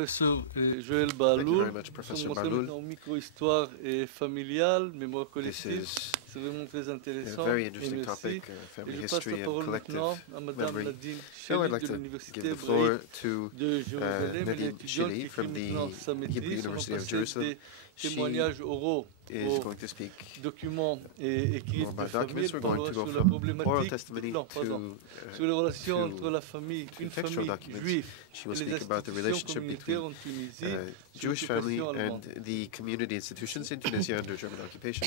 professeur Joël Thank you Bahloul. very much, On Professor va montrer Bahloul. maintenant micro-histoire et familiale, mémoire This collective. is C'est vraiment très a intéressant. very Et interesting merci. topic, Et family je passe la history and parole collective maintenant à Madame memory. Nadine Now I'd Chely like de to l'Université give the floor hébraïque to de Jérusalem. Elle est Nadine étudiante qui Chely écrit from maintenant the sa Hebrew maîtrise. On va University of passer Jerusalem. des She témoignages oraux is aux going to speak documents et écrits more de by famille. documents. Elle We're going to parlera go sur la from oral problématique testimony non, pardon, to sur les relations to entre la famille, une contextual famille documents. juive She will et les speak about the institutions relationship communautaires between en Tunisie sous Jewish family l'occupation and allemande. the community institutions in Tunisia under German occupation.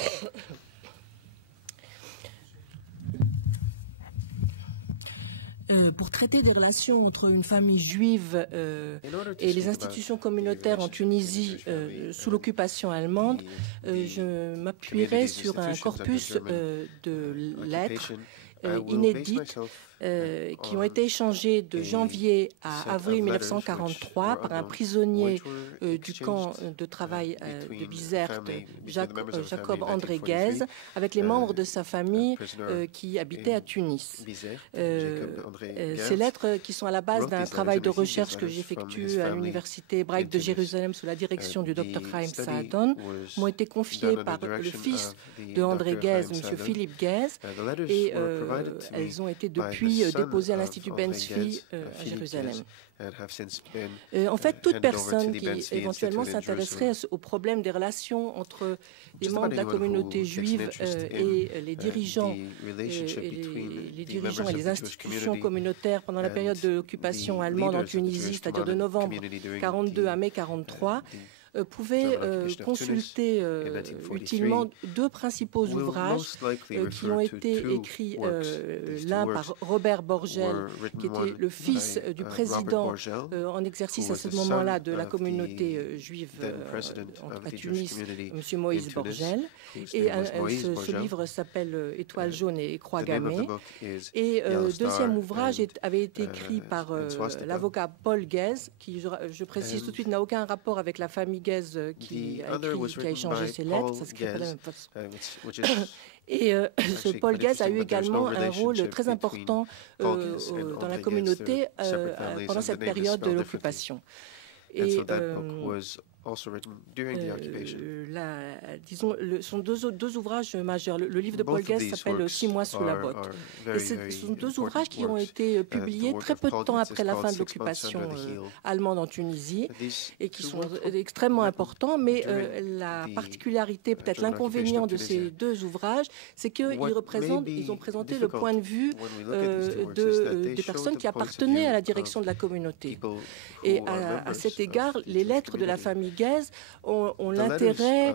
Pour traiter des relations entre une famille juive et les institutions communautaires en Tunisie sous l'occupation allemande, je m'appuierai sur un corpus de lettres inédites qui ont été échangées de janvier à avril 1943 par un prisonnier du camp de travail de Bizerte, Jacob André Guez, avec les membres de sa famille qui habitaient à Tunis. Ces lettres, qui sont à la base d'un travail de recherche que j'effectue à l'Université hébraïque de Jérusalem sous la direction du Dr Chaim Saadon, m'ont été confiées par le fils de André Guez, M. Philippe Guez, et elles ont été depuis déposées à l'Institut Ben-Tzvi à Jérusalem. En fait, toute personne qui éventuellement s'intéresserait au problème des relations entre les membres de la communauté juive et les dirigeants, et les institutions communautaires pendant la période de l'occupation allemande en Tunisie, c'est-à-dire de novembre 1942 à mai 1943, pouvez consulter utilement deux principaux ouvrages qui ont été écrits, l'un par Robert Borgel, qui était le fils du président en exercice à ce moment-là de la communauté juive à Tunis, M. Moïse Borgel. Et ce livre s'appelle Étoile jaune et croix gammée. Et deuxième ouvrage avait été écrit par l'avocat Paul Guez, qui, je précise tout de suite, n'a aucun rapport avec la famille Guez qui a échangé ses lettres. Ça s'écrit pas de la même façon. Et ce Paul Guez a eu également un rôle très important dans la communauté pendant cette période de l'occupation. Et disons, sont deux ouvrages majeurs. Le livre de Paul Guez s'appelle 6 mois sous la botte. Et ce sont deux ouvrages qui ont été publiés très peu de temps après la fin de l'occupation allemande en Tunisie et qui sont extrêmement importants. Mais la particularité, peut-être l'inconvénient de ces deux ouvrages, c'est qu'ils ont présenté le point de vue des personnes qui appartenaient à la direction de la communauté. Et à cet égard, les lettres de la famille Guez ont l'intérêt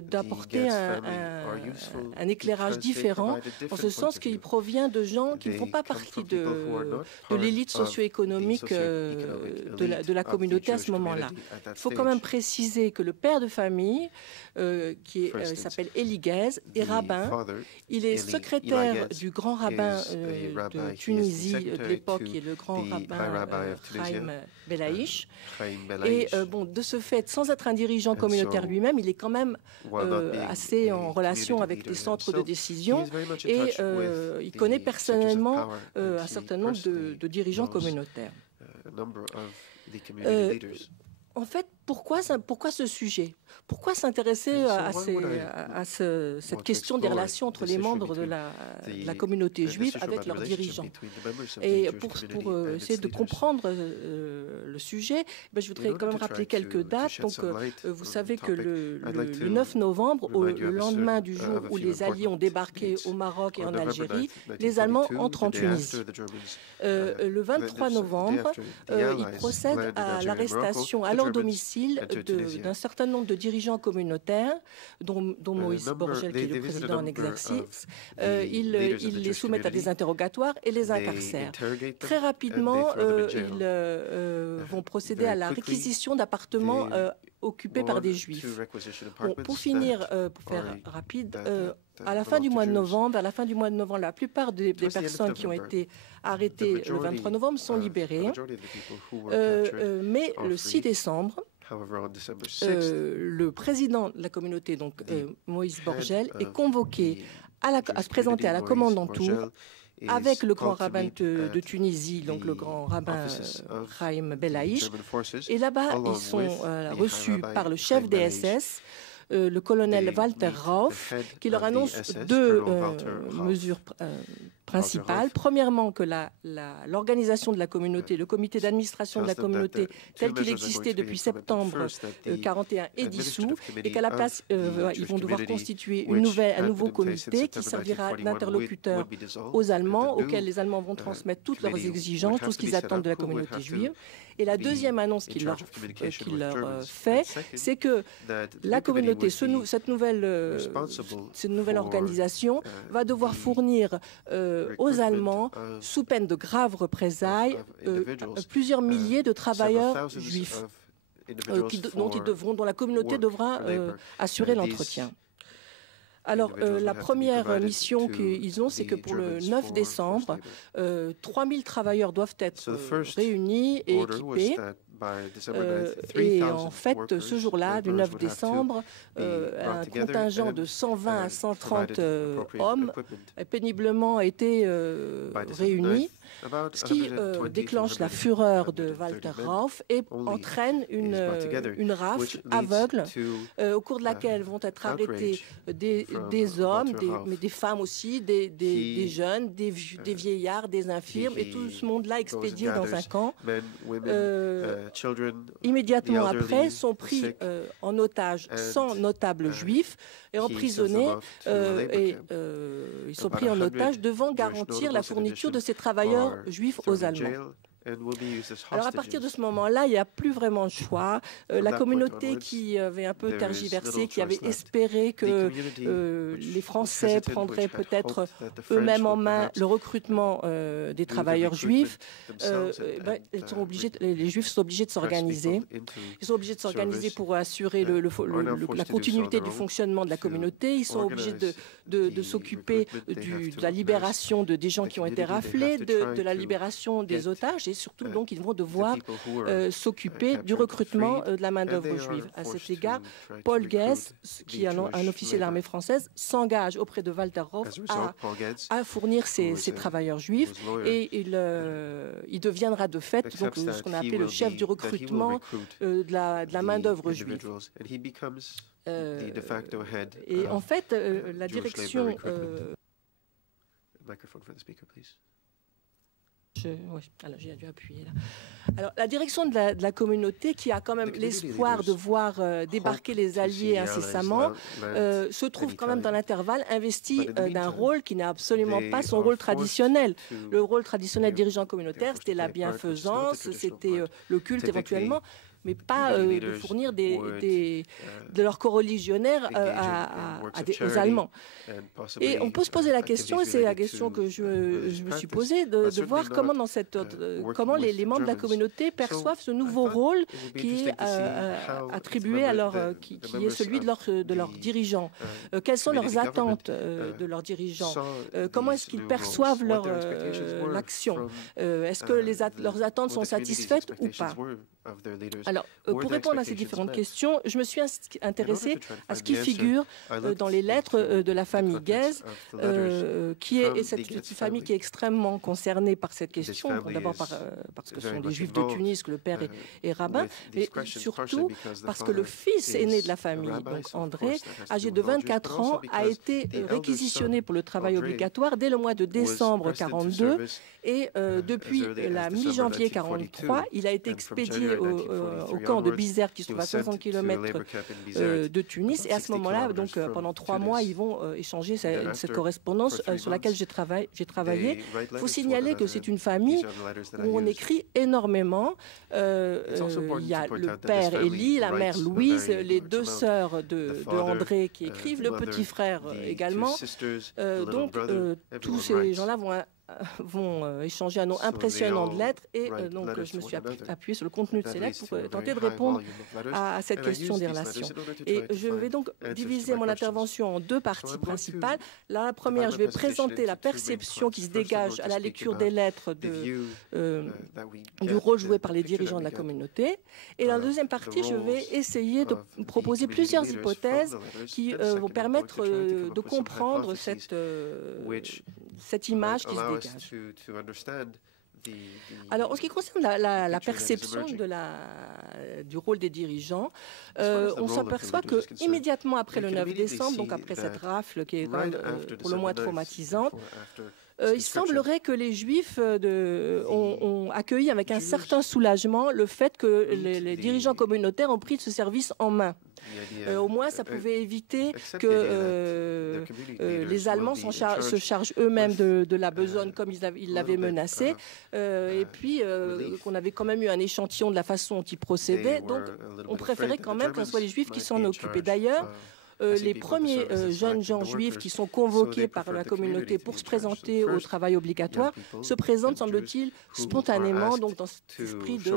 d'apporter un éclairage différent, en ce sens qu'il provient de gens qui ne font pas partie de l'élite socio-économique de la communauté à ce moment-là. Il faut quand même préciser que le père de famille, qui s'appelle Eli Guez, est rabbin. Il est secrétaire du grand rabbin de Tunisie de l'époque, qui est le grand rabbin Chaim Belaïch. Et de ce fait, sans être un dirigeant communautaire lui-même, il est quand même assez en relation avec les centres de décision et il connaît personnellement un certain nombre de dirigeants communautaires. En fait, pourquoi ce sujet? Pourquoi s'intéresser à cette question des relations entre les membres de la communauté juive avec leurs dirigeants? Et pour essayer de comprendre le sujet, je voudrais quand même rappeler quelques dates. Donc, vous savez que le 9 novembre, le lendemain du jour où les Alliés ont débarqué au Maroc et en Algérie, les Allemands entrent en Tunisie. Le 23 novembre, ils procèdent à l'arrestation à leur domicile d'un certain nombre de dirigeants communautaires, dont Moïse Borgel, qui est le président en exercice. Ils les soumettent à des interrogatoires et les incarcèrent. Très rapidement, ils vont procéder à la réquisition d'appartements occupés par des Juifs. Pour finir, pour faire rapide, à la fin du mois de novembre, la plupart des personnes qui ont été arrêtées le 23 novembre sont libérées. Mais le 6 décembre, le président de la communauté, donc Moïse Borgel, est convoqué à se présenter à la commande en tour avec le grand rabbin de Tunisie, donc le grand rabbin Chaim Belaïch. Et là-bas, ils sont reçus par le chef des SS, le colonel Walter Rauf, qui leur annonce deux mesures principales. Premièrement, que l'organisation de la communauté, le comité d'administration de la communauté, tel qu'il existait depuis septembre 1941, est dissous, et qu'à la place, ils vont devoir constituer un nouveau comité qui servira d'interlocuteur aux Allemands, auxquels les Allemands vont transmettre toutes leurs exigences, tout ce qu'ils attendent de la communauté juive. Et la deuxième annonce qu'il leur fait, c'est que la communauté, cette nouvelle organisation, va devoir fournir aux Allemands, sous peine de graves représailles, plusieurs milliers de travailleurs juifs dont la communauté devra assurer l'entretien. Alors, la première mission qu'ils ont, c'est que pour le 9 décembre, 3000 travailleurs doivent être réunis et équipés. Et en fait, ce jour-là, du 9 décembre, un contingent de 120 à 130 hommes péniblement a été réuni, ce qui déclenche la fureur de Walter Rauf et entraîne une rafle aveugle au cours de laquelle vont être arrêtés des hommes, mais des femmes aussi, des jeunes, des vieillards, des infirmes, et tout ce monde-là expédié dans un camp. Immédiatement après, sont pris en otage 100 notables juifs et emprisonnés, ils sont pris en otage devant garantir la fourniture de ces travailleurs juifs aux Allemands. Alors à partir de ce moment-là, il n'y a plus vraiment de choix. La communauté qui avait un peu tergiversé, qui avait espéré que les Français prendraient peut-être eux-mêmes en main le recrutement des travailleurs juifs, les Juifs sont obligés de s'organiser. Ils sont obligés de s'organiser pour assurer la continuité du fonctionnement de la communauté. Ils sont obligés de s'occuper de la libération des gens qui ont été raflés, de la libération des otages, et surtout, donc, ils vont devoir s'occuper du recrutement de la main-d'œuvre juive. À cet égard, Paul Guez, qui est un officier de l'armée française, s'engage auprès de Walter Rauf à fournir ces travailleurs juifs, et il deviendra de fait donc, ce qu'on a appelé le chef du recrutement de la main-d'œuvre juive. Et en fait, la direction... Alors j'ai dû appuyer là. Alors la direction de la communauté, qui a quand même l'espoir de voir débarquer les Alliés incessamment, se trouve quand même dans l'intervalle investi d'un rôle qui n'est absolument pas son rôle traditionnel. Le rôle traditionnel dirigeant communautaire, c'était la bienfaisance, c'était le culte éventuellement, mais pas de fournir de leurs coreligionnaires aux Allemands. Et on peut se poser la question, et c'est la question que je me suis posée, de voir comment, comment les membres de la communauté perçoivent ce nouveau rôle qui est attribué qui est celui de leurs dirigeants. Quelles sont leurs attentes de leurs dirigeants? Comment est-ce qu'ils perçoivent l'action? Est-ce que leurs attentes sont satisfaites ou pas? Alors, pour répondre à ces différentes questions, je me suis intéressée à ce qui figure dans les lettres de la famille Guez, qui est cette famille qui est extrêmement concernée par cette question, d'abord parce que ce sont des Juifs de Tunis, que le père est rabbin, mais surtout parce que le fils aîné de la famille, donc André, âgé de 24 ans, a été réquisitionné pour le travail obligatoire dès le mois de décembre 1942, et depuis la mi-janvier 1943, il a été expédié au camp de Bizerte, qui se trouve à 60 km de Tunis. Et à ce moment-là, donc pendant 3 mois, ils vont échanger cette correspondance sur laquelle j'ai travaillé. Il faut signaler que c'est une famille où on écrit énormément. Il y a le père Élie, la mère Louise, les 2 sœurs de André qui écrivent, le petit frère également. Donc tous ces gens-là vont échanger un nombre impressionnant de lettres, et donc je me suis appuyée sur le contenu de ces lettres pour tenter de répondre à cette question des relations. Et je vais donc diviser mon intervention en 2 parties principales. La première, je vais présenter la perception qui se dégage à la lecture des lettres du rôle joué par les dirigeants de la communauté. Et dans la deuxième partie, je vais essayer de proposer plusieurs hypothèses qui vont permettre de comprendre cette image qui se dégage. Alors, en ce qui concerne la perception du rôle des dirigeants, on s'aperçoit que immédiatement après le 9 décembre, donc après cette rafle qui est pour le moins traumatisante, il semblerait que les Juifs ont accueilli avec un certain soulagement le fait que les dirigeants communautaires ont pris ce service en main. Au moins, ça pouvait éviter que les Allemands se chargent eux-mêmes de la besogne comme ils l'avaient menacé, et puis qu'on avait quand même eu un échantillon de la façon dont ils procédaient. Donc, on préférait quand même que ce soit les Juifs qui s'en occupent. Et d'ailleurs, les premiers jeunes gens juifs qui sont convoqués par la communauté pour se présenter au travail obligatoire se présentent, semble-t-il, spontanément, donc dans cet esprit de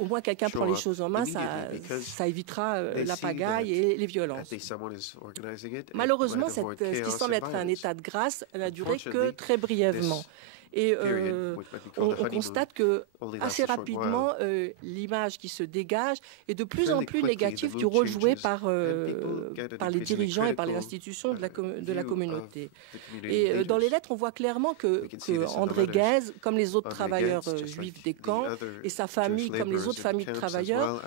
au moins quelqu'un prend les choses en main, ça évitera la pagaille et les violences. Malheureusement, ce qui semble être un état de grâce n'a duré que très brièvement. Et on constate que assez rapidement, l'image qui se dégage est de plus en plus négative du rôle joué par les dirigeants et par les institutions de la communauté. Et dans les lettres, on voit clairement que André Ghez, comme les autres travailleurs juifs des camps, et sa famille, comme les autres familles de travailleurs,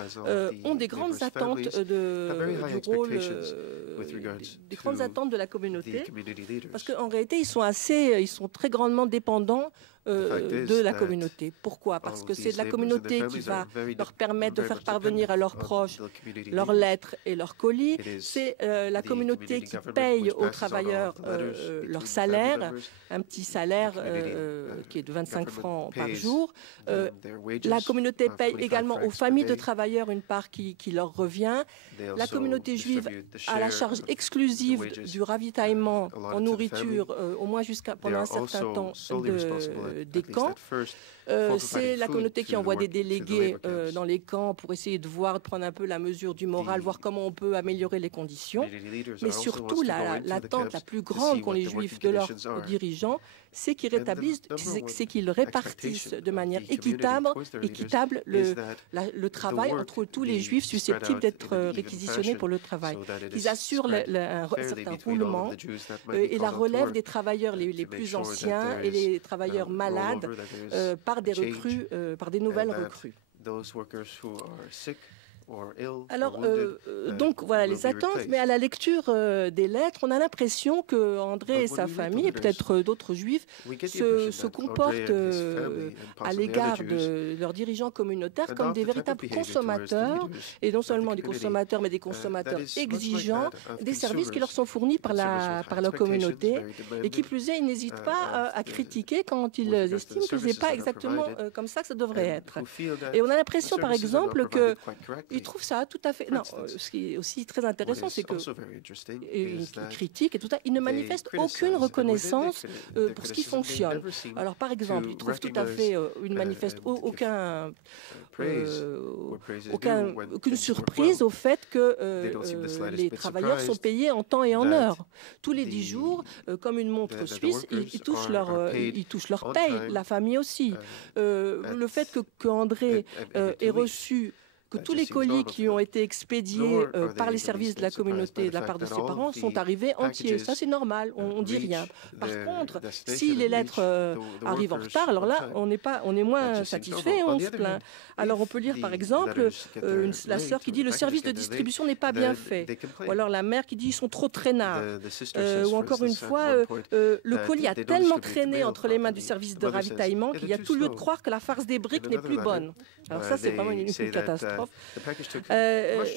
ont des grandes attentes du rôle, des grandes attentes de la communauté, parce qu'en réalité, ils sont très grandement dépendants de la communauté. Pourquoi? Parce que c'est la communauté qui va leur permettre de faire parvenir à leurs proches leurs lettres et leurs colis. C'est la communauté qui paye aux travailleurs leur salaire, un petit salaire qui est de 25 francs par jour. La communauté paye également aux familles de travailleurs une part qui leur revient. La communauté juive a la charge exclusive du ravitaillement en nourriture, au moins pendant un certain temps des camps. C'est la communauté qui envoie des délégués dans les camps pour essayer de prendre un peu la mesure du moral, voir comment on peut améliorer les conditions. Mais surtout, l'attente la plus grande qu'ont les Juifs de leurs dirigeants, c'est qu'ils répartissent de manière équitable le travail entre tous les Juifs susceptibles d'être réquisitionnés pour le travail. Qu'ils assurent un certain roulement et la relève des travailleurs les plus anciens et les travailleurs malades par des recrues, par des nouvelles recrues. Alors, donc voilà les attentes, mais à la lecture des lettres, on a l'impression que André et sa famille, et peut-être d'autres juifs, se comportent à l'égard de leurs dirigeants communautaires comme des véritables consommateurs, et non seulement des consommateurs, mais des consommateurs exigeants des services qui leur sont fournis par la communauté, et qui plus est, ils n'hésitent pas à critiquer quand ils estiment que ce n'est pas exactement comme ça que ça devrait être. Et on a l'impression, par exemple, que ils trouvent ça tout à fait... Non, ce qui est aussi très intéressant, c'est qu'ils critiquent et tout ça. Ils ne manifestent aucune reconnaissance pour ce qui fonctionne. Alors, par exemple, ils trouvent tout à fait... Ils ne manifestent aucune surprise au fait que les travailleurs sont payés en temps et en heure. Tous les 10 jours, comme une montre suisse, ils touchent leur paye, la famille aussi. Le fait que André ait reçu que tous les colis qui ont été expédiés par les services de la communauté de la part de ses parents sont arrivés entiers. Ça, c'est normal, on ne dit rien. Par contre, si les lettres arrivent en retard, alors là, on est moins satisfait et on se plaint. Alors, on peut lire, par exemple, la sœur qui dit « le service de distribution n'est pas bien fait ». Ou alors la mère qui dit « ils sont trop traînards ». Ou encore une fois, le colis a tellement traîné entre les mains du service de ravitaillement qu'il y a tout lieu de croire que la farce des briques n'est plus bonne. Alors ça, c'est vraiment une catastrophe.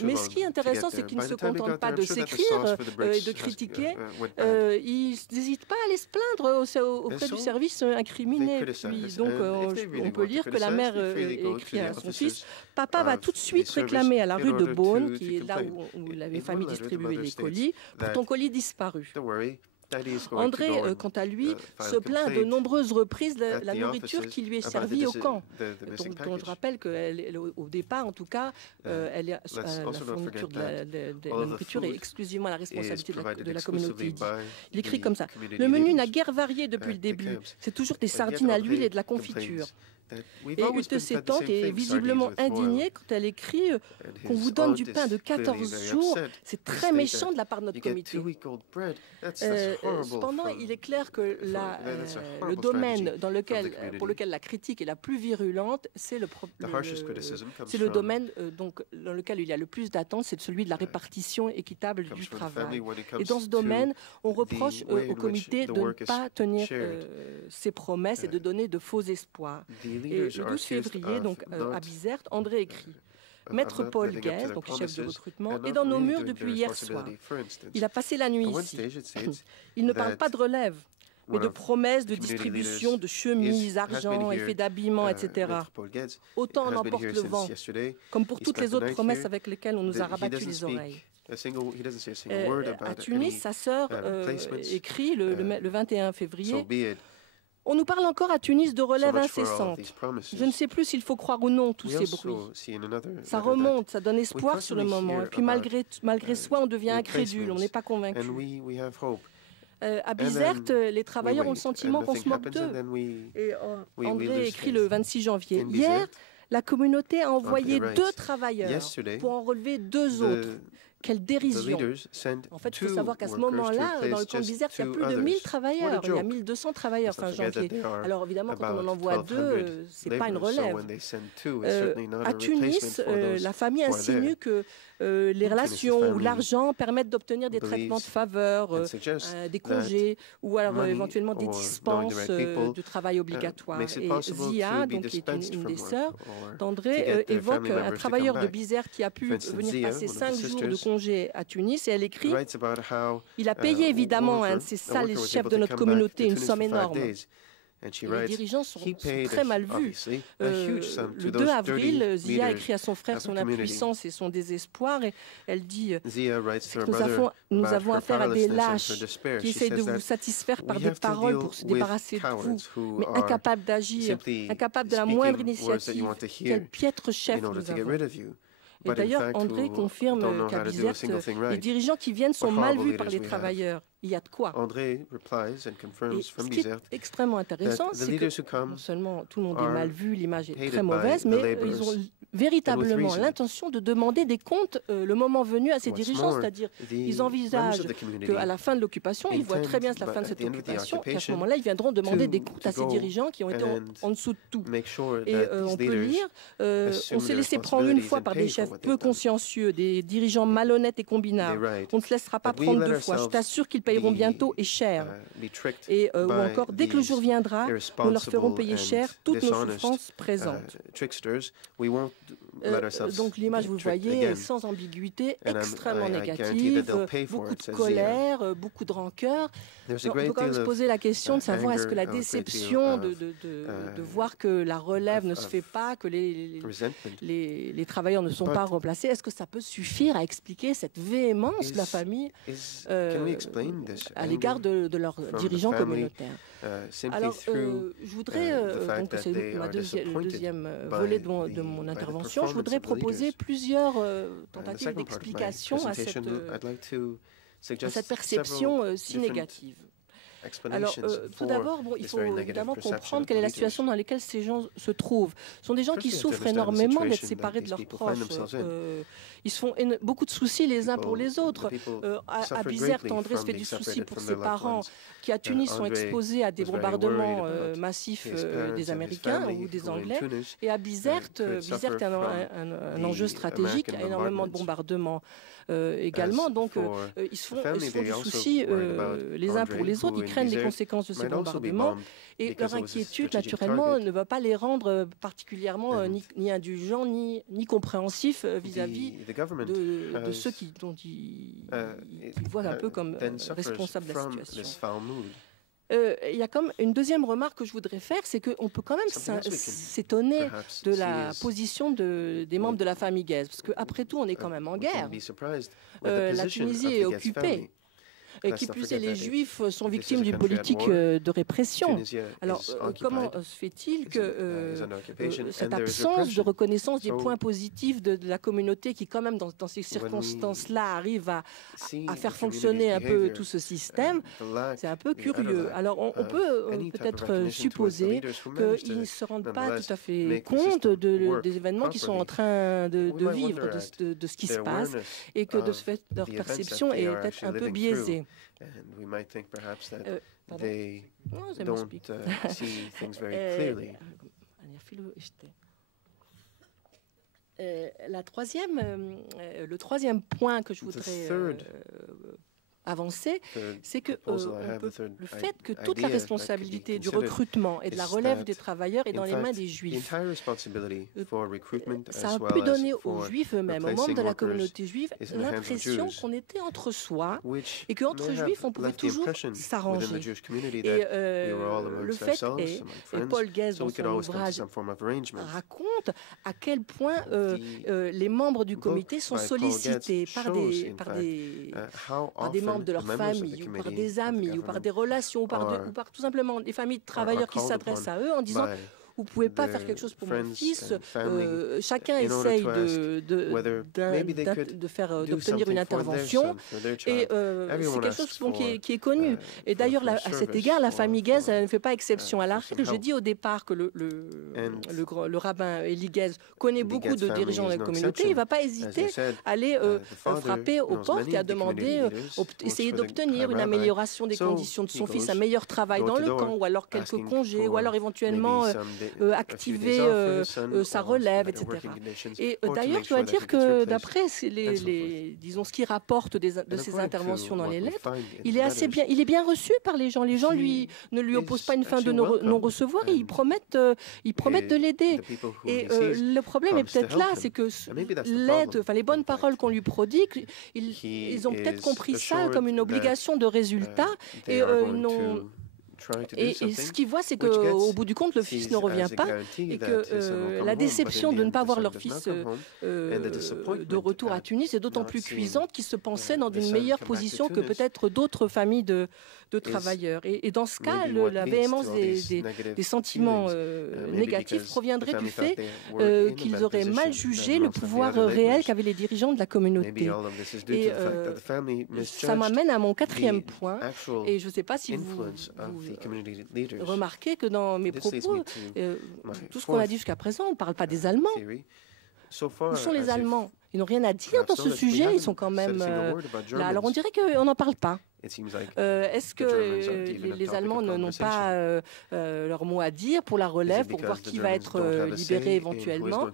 Mais ce qui est intéressant, c'est qu'ils ne se contentent pas de s'écrire et de critiquer. Ils n'hésitent pas à aller se plaindre auprès du service incriminé. Puis, donc, on peut lire que la mère écrit à son fils « Papa va tout de suite réclamer à la rue de Beaune, qui est là où les familles distribuaient les colis, pour ton colis disparu. » André, quant à lui, se plaint de nombreuses reprises de la nourriture qui lui est servie au camp. Dont je rappelle qu'au départ, en tout cas, la fourniture de la nourriture est exclusivement la responsabilité de la communauté. Il écrit comme ça. « Le menu n'a guère varié depuis le début. C'est toujours des sardines à l'huile et de la confiture. » Et de ses tantes est visiblement indignée quand elle écrit qu'on vous donne du pain de 14 jours. C'est très méchant de la part de notre comité. Cependant, il est clair que le domaine pour lequel la critique est la plus virulente, c'est le domaine dans lequel il y a le plus d'attentes, c'est celui de la répartition équitable du travail. Et dans ce domaine, on reproche au comité de ne pas tenir ses promesses et de donner de faux espoirs. Et le 12 février, donc, à Bizerte, André écrit « Maître Paul Guez, donc chef de recrutement, est dans nos murs depuis hier soir. Il a passé la nuit ici. Il ne parle pas de relève, mais de promesses de distribution de chemises, argent, effets d'habillement, etc. Autant en emporte le vent, comme pour toutes les autres promesses avec lesquelles on nous a rabattu les oreilles. » À Tunis, sa sœur écrit le 21 février « On nous parle encore à Tunis de relève incessante. Je ne sais plus s'il faut croire ou non tous ces bruits. Ça remonte, ça donne espoir sur le moment. Et puis malgré soi, on devient incrédule, on n'est pas convaincu. À Bizerte, les travailleurs ont le sentiment qu'on se moque d'eux. Et André écrit le 26 janvier. Hier, la communauté a envoyé 2 travailleurs pour en relever 2 autres. Quelle dérision! En fait, il faut savoir qu'à ce moment-là, dans le camp de Bizerte, il y a plus de 1000 travailleurs. Il y a 1200 travailleurs fin janvier. Alors évidemment, quand on en envoie 2, ce n'est pas une relève. À Tunis, la famille insinue que les relations ou l'argent permettent d'obtenir des traitements de faveur, des congés ou alors éventuellement des dispenses de travail obligatoire. Et Zia, donc, qui est une des sœurs d'André, évoque un travailleur de Bizerte qui a pu venir passer 5 jours de congé à Tunis et elle écrit « Il a payé évidemment à un de ces sales chefs de notre communauté une somme énorme. » Les dirigeants sont très mal vus. Le 2 avril, Zia écrit à son frère son impuissance et son désespoir et elle dit nous avons affaire à des lâches qui essayent de vous satisfaire par des paroles pour se débarrasser de vous, mais incapables d'agir, incapables de la moindre initiative. Quel piètre chef nous avons. Et d'ailleurs, André confirme qu'à Bizerte, les dirigeants qui viennent sont mal vus par les travailleurs. Il y a de quoi. Et ce qui est extrêmement intéressant, c'est que non seulement tout le monde est mal vu, l'image est très mauvaise, mais ils ont véritablement l'intention de demander des comptes le moment venu à ces dirigeants, c'est-à-dire ils envisagent qu'à la fin de l'occupation, ils voient très bien la fin de cette occupation, et à ce moment-là, ils viendront demander des comptes à ces dirigeants qui ont été en dessous de tout. Et on peut lire, on s'est laissé prendre une fois par des chefs peu consciencieux, des dirigeants malhonnêtes et combinables. On ne se laissera pas prendre 2 fois. Je t'assure qu'ils paieront bientôt et cher. Et ou encore, dès que le jour viendra, nous leur ferons payer cher toutes nos souffrances présentes. Donc l'image, vous le voyez, est sans ambiguïté, extrêmement négative, beaucoup de colère, beaucoup de rancœur. On peut quand même se poser la question de savoir est-ce que la déception de voir que la relève ne se fait pas, que les travailleurs ne sont pas remplacés, est-ce que ça peut suffire à expliquer cette véhémence de la famille à l'égard de leurs dirigeants communautaires? Alors, je voudrais, donc c'est le deuxième volet de mon intervention, je voudrais proposer plusieurs tentatives d'explication à cette perception si négative. Alors, tout d'abord, il faut évidemment comprendre quelle est la situation dans laquelle ces gens se trouvent. Ce sont des gens qui souffrent énormément d'être séparés de leurs proches. Ils se font beaucoup de soucis les uns pour les autres. À Bizerte, André se fait du souci pour ses parents qui, à Tunis, sont exposés à des bombardements massifs des Américains ou des Anglais. Et à Bizerte, Bizerte est un enjeu stratégique, il y a énormément de bombardements également. Donc, ils se font du souci les uns pour les autres. Ils craignent les conséquences de ces bombardements. Et leur inquiétude, naturellement, ne va pas les rendre particulièrement ni indulgents, ni compréhensifs vis-à-vis de ceux dont ils voient un peu comme responsables de la situation. Il y a comme une deuxième remarque que je voudrais faire, c'est qu'on peut quand même s'étonner de la position des membres de la famille Guez, parce qu'après tout, on est quand même en guerre. La Tunisie est occupée. qui plus est, les Juifs sont victimes d'une politique de répression. Alors, comment se fait-il que cette absence de reconnaissance des points positifs de la communauté qui, quand même, dans ces circonstances-là, arrive à faire fonctionner un peu tout ce système, c'est un peu curieux. Alors, on peut peut-être supposer qu'ils ne se rendent pas tout à fait compte des événements qui sont en train de vivre, de ce qui se passe, et que de ce fait, leur perception est peut-être un peu biaisée. Le troisième point que je voudrais avancer, c'est que le fait que toute la responsabilité du recrutement et de la relève des travailleurs est dans les mains des Juifs. Ça a pu donner aux Juifs eux-mêmes, aux membres de la communauté juive, l'impression qu'on était entre soi et qu'entre Juifs, on pouvait toujours s'arranger. Et le fait est, et Paul Guest, dans son ouvrage, raconte à quel point les membres du comité sont sollicités par des membres de leur famille, ou par des amis, ou par des relations, ou par tout simplement des familles de travailleurs qui s'adressent à eux en disant « Vous ne pouvez pas faire quelque chose pour mon fils ». Chacun essaye d'obtenir une intervention et c'est quelque chose qui est connu. Et d'ailleurs, à cet égard, la famille Guest ne fait pas exception à la règle. Je dis au départ que le rabbin Eli Guest connaît beaucoup de dirigeants de la communauté. Il ne va pas hésiter à aller frapper aux portes et à demander, essayer d'obtenir une amélioration des conditions de son fils, un meilleur travail dans le camp, ou alors quelques congés, ou alors éventuellement activer sa relève, etc. Et d'ailleurs, je dois dire que d'après disons, ce qu'il rapporte de ces interventions dans les lettres, il est bien reçu par les gens. Les gens ne lui opposent pas une fin de non-recevoir, ils promettent de l'aider. Et le problème est peut-être là, c'est que l'aide, les bonnes paroles qu'on lui prodigue, ils ont peut-être compris ça comme une obligation de résultat et ce qu'ils voient, c'est qu'au bout du compte, le fils ne revient pas et que la déception de ne pas voir leur fils de retour à Tunis est d'autant plus cuisante qu'ils se pensaient dans une meilleure position que peut-être d'autres familles de travailleurs. Et dans ce cas, la véhémence des sentiments négatifs proviendrait du fait qu'ils auraient mal jugé le pouvoir réel qu'avaient les dirigeants de la communauté. Et ça m'amène à mon quatrième point, et je ne sais pas si vous remarquez que dans mes propos, tout ce qu'on a dit jusqu'à présent, on ne parle pas des Allemands. Où sont les Allemands? Ils n'ont rien à dire dans ce sujet, ils sont quand même là. Alors on dirait qu'on n'en parle pas. Est-ce que les Allemands n'ont pas leur mot à dire pour la relève, pour voir qui va être libéré éventuellement?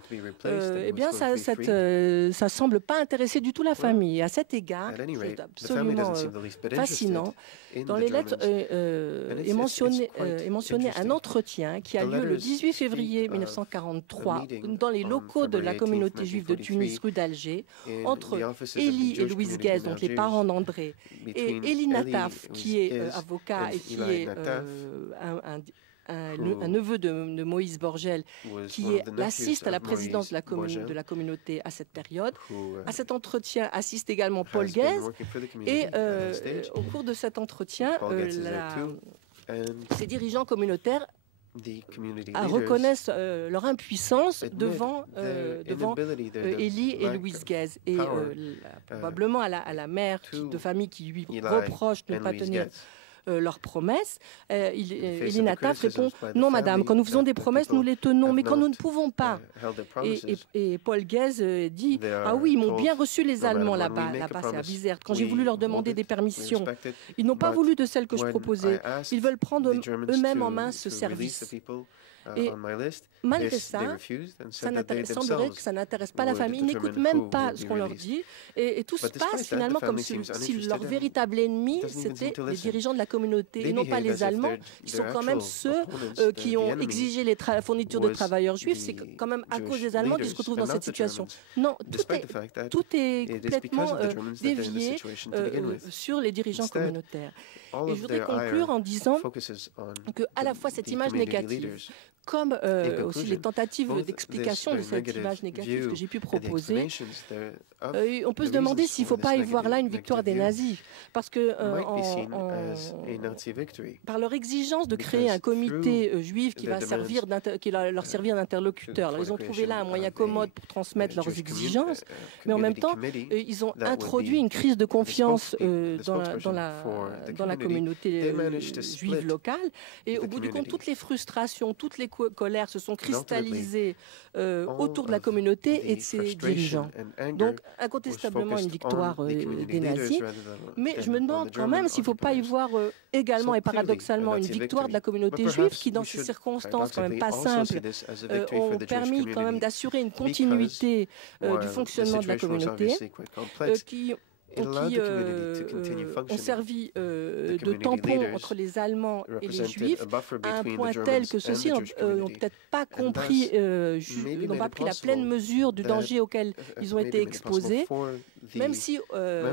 Eh bien, ça ne semble pas intéresser du tout la famille. Et à cet égard, c'est absolument fascinant. Dans les lettres est mentionné un entretien qui a lieu le 18 février 1943 dans les locaux de la communauté juive de Tunis, rue d'Alger, entre Eli et Louise Guest, donc les parents d'André, et Eli Nataf, qui est avocat et qui est un neveu de Moïse Borgel, qui assiste à la présidence de la communauté à cette période. À cet entretien assiste également Paul Guest. Et au cours de cet entretien, ces dirigeants communautaires reconnaissent leur impuissance devant Eli et Louise Guest. Et probablement à la mère de famille qui lui reproche de ne pas tenir leurs promesses, Eli Nataf répond « Non, madame, quand nous faisons des promesses, nous les tenons, mais quand nous ne pouvons pas. » Et Paul Guest dit « Ah oui, ils m'ont bien reçu les Allemands là-bas, c'est à Bizerte. Quand j'ai voulu leur demander des permissions, ils n'ont pas voulu de celles que je proposais. Ils veulent prendre eux-mêmes en main ce service. » Et malgré ça, semblerait que ça n'intéresse pas la famille. Ils n'écoutent même pas ce qu'on leur dit. Et tout se passe finalement comme si leur véritable ennemi, c'était les dirigeants de la communauté et non pas les Allemands, qui sont quand même ceux qui ont exigé les fournitures de travailleurs juifs. C'est quand même à cause des Allemands qu'ils se retrouvent dans cette situation. Non, tout est complètement dévié sur les dirigeants communautaires. Et je voudrais conclure en disant que à la fois cette image négative comme aussi les tentatives d'explication de cette image négative que j'ai pu proposer, on peut se demander s'il ne faut pas y voir là une victoire des nazis, parce que par leur exigence de créer un comité juif qui va leur servir d'interlocuteur, ils ont trouvé là un moyen commode pour transmettre leurs exigences, mais en même temps, ils ont introduit une crise de confiance dans la communauté juive locale, et au bout du compte, toutes les frustrations, toutes les colères se sont cristallisées autour de la communauté et de ses dirigeants. Donc, incontestablement une victoire des nazis, mais je me demande quand même s'il ne faut pas y voir également et paradoxalement une victoire de la communauté juive qui, dans ces circonstances quand même pas simples, ont permis quand même d'assurer une continuité du fonctionnement de la communauté, qui ont servi de tampon entre les Allemands et les Juifs, à un point tel que ceux-ci n'ont peut-être pas compris, n'ont pas pris la pleine mesure du danger auquel ils ont été exposés, même si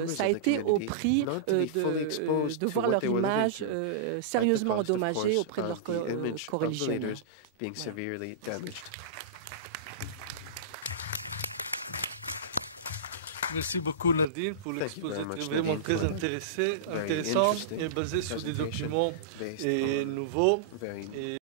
ça a été au prix de voir leur image sérieusement endommagée auprès de leurs coreligionnaires. Merci beaucoup Nadine pour l'exposé vraiment très intéressant et basé sur des documents nouveaux.